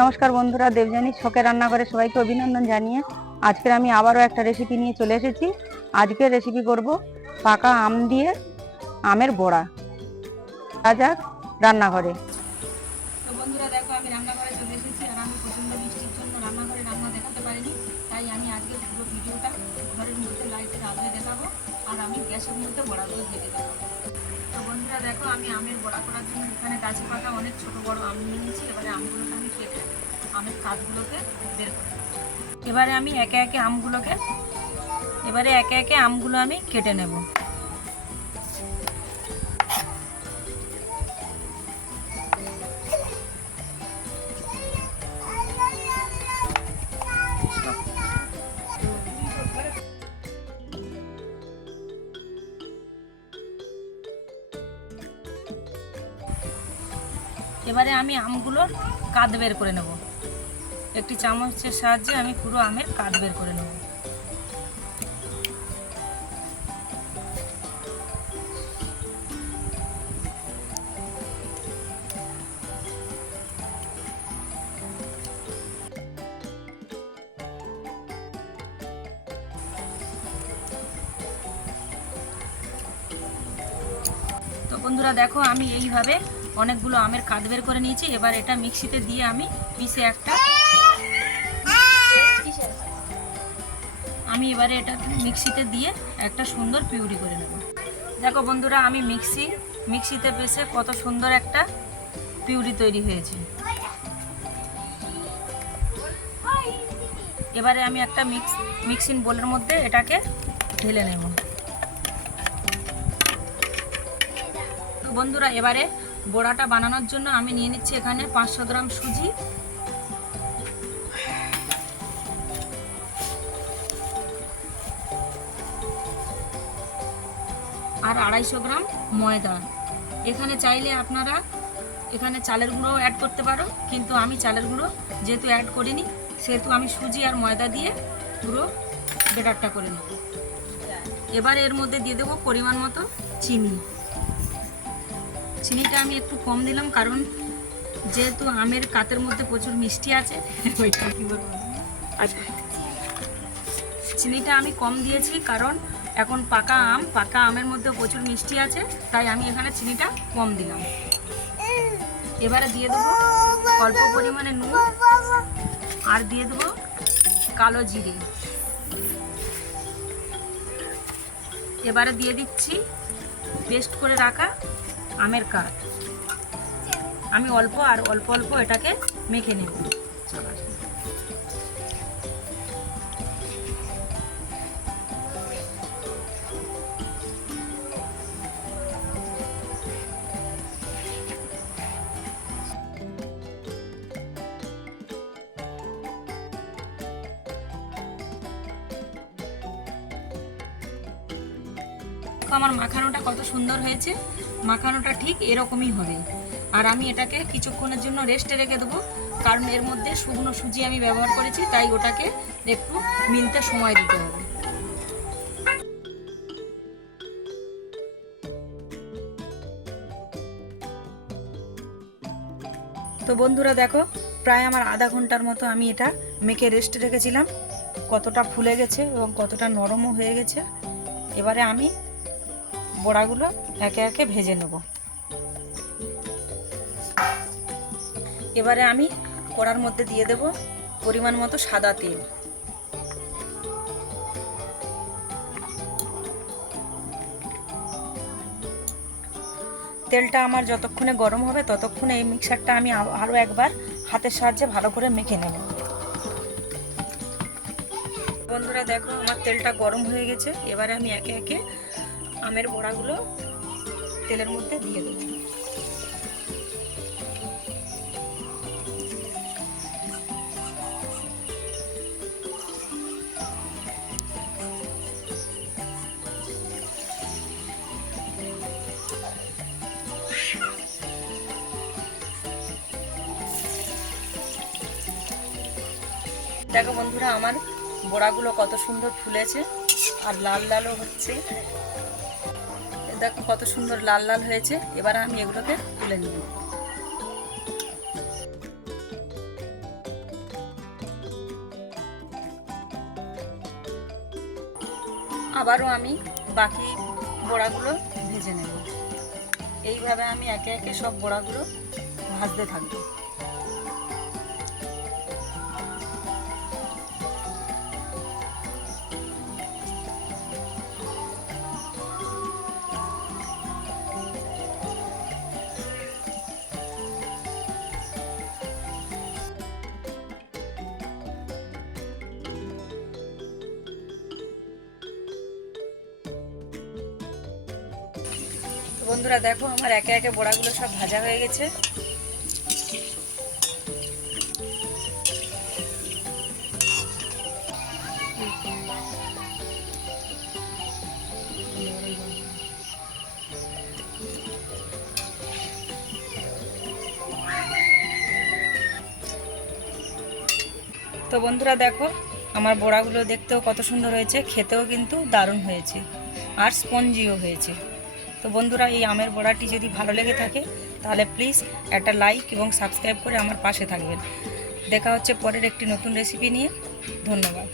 নমস্কার বন্ধুরা দেবজানী শখের রান্নাঘরে সবাইকে অভিনন্দন জানিয়ে আজকের আমি আবারও একটা রেসিপি নিয়ে চলে এসেছি। আজকের রেসিপি করব পাকা আম দিয়ে আমের বড়া। যাক রান্নাঘরে। আর আমি রান্না আমি মধ্যে গ্যাসের মধ্যে তো বন্ধুরা দেখো, আমি আমের বড়া করার জন্য এখানে গাছে পাতা অনেক ছোট বড় আম নিয়ে নিয়েছি। এবারে আমগুলোকে আমি কেটে আমের কাঠগুলোকে বের এবারে আমি একে একে আমগুলোকে, এবারে একে একে আমগুলো আমি কেটে নেব। এবারে আমি আমগুলোর কাঁধ বের করে নেব। একটি চামচের সাহায্যে আমি পুরো আমের কাঁধ বের করে নেব। তো বন্ধুরা দেখো, আমি এইভাবে অনেকগুলো আমের কাঁধ বের করে নিয়েছি। এবার এটা মিক্সিতে দিয়ে আমি পিসে একটা আমি এবারে এটা মিক্সিতে দিয়ে একটা সুন্দর পিউরি করে নেব। দেখো বন্ধুরা, আমি মিক্সি, মিক্সিতে পেসে কত সুন্দর একটা পিউরি তৈরি হয়েছে। এবারে আমি একটা মিক্স, মিক্সিং বোলের মধ্যে এটাকে ঢেলে নেব। বন্ধুরা, এবারে বড়াটা বানানোর জন্য আমি নিয়ে নিচ্ছি এখানে পাঁচশো গ্রাম সুজি। আর আড়াইশো গ্রাম ময়দা। এখানে চাইলে আপনারা এখানে চালের গুঁড়ো অ্যাড করতে পারো, কিন্তু আমি চালের গুঁড়ো যেহেতু অ্যাড করিনি, সেহেতু আমি সুজি আর ময়দা দিয়ে পুরো বেটারটা করে নেব। এবার এর মধ্যে দিয়ে দেবো পরিমাণ মতো চিনি। চিনিটা আমি একটু কম দিলাম, কারণ যেহেতু আমের কাতের মধ্যে প্রচুর মিষ্টি আছে চিনিটা আমি কম দিয়েছি, কারণ এখন পাকা আম, পাকা আমের মধ্যে প্রচুর মিষ্টি আছে, তাই আমি এখানে চিনিটা কম দিলাম। এবারে দিয়ে দেবো অল্প পরিমাণে নুন, আর দিয়ে দেবো কালো জিরে। এবারে দিয়ে দিচ্ছি পেস্ট করে রাখা আমের কাঠ। আমি অল্প আর অল্প অল্প এটাকে মেখে নেব। দেখো আমার মাখানোটা কত সুন্দর হয়েছে। মাখানোটা ঠিক এরকমই হবে। আর আমি এটাকে কিছুক্ষণের জন্য রেস্টে রেখে দেবো। কারণ এর মধ্যে শুকনো সুজি আমি ব্যবহার করেছি, তাই ওটাকে একটু মিলতে সময় দিতে হবে। তো বন্ধুরা দেখো, প্রায় আমার আধা ঘণ্টার মতো আমি এটা মেখে রেস্টে রেখেছিলাম। কতটা ফুলে গেছে এবং কতটা নরমও হয়ে গেছে। এবারে আমি বড়াগুলো একে একে ভেজে নেব। এবারে আমি কড়ার মধ্যে দিয়ে দেব পরিমাণ মতো সাদা তেল। তেলটা আমার যতক্ষণে গরম হবে ততক্ষণে এই মিক্সারটা আমি আরও একবার হাতের সাহায্যে ভালো করে মেখে নেব। বন্ধুরা দেখো আমার তেলটা গরম হয়ে গেছে। এবারে আমি একে একে আমের বড়াগুলো তেলের মধ্যে দিয়ে দেবো। দেখো বন্ধুরা, আমার বড়াগুলো কত সুন্দর ফুলেছে, আর লাল লালও হচ্ছে। দেখো কত সুন্দর লাল লাল হয়েছে। এবার আমি এগুলোকে তুলে নিব। আবারও আমি বাকি বড়াগুলো ভেজে নেব। এইভাবে আমি একে একে সব বড়াগুলো ভাজতে থাকব। তো বন্ধুরা দেখো, আমার একে একে বড়াগুলো সব ভাজা হয়ে গেছে। তো বন্ধুরা দেখো, আমার বড়াগুলো দেখতেও কত সুন্দর হয়েছে, খেতেও কিন্তু দারুণ হয়েছে। আর স্পঞ্জিও হয়েছে। তো বন্ধুরা, এই আমের বড়াটি যদি ভালো লেগে থাকে, তাহলে প্লিজ একটা লাইক এবং সাবস্ক্রাইব করে আমার পাশে থাকবেন। দেখা হচ্ছে পরের একটি নতুন রেসিপি নিয়ে। ধন্যবাদ।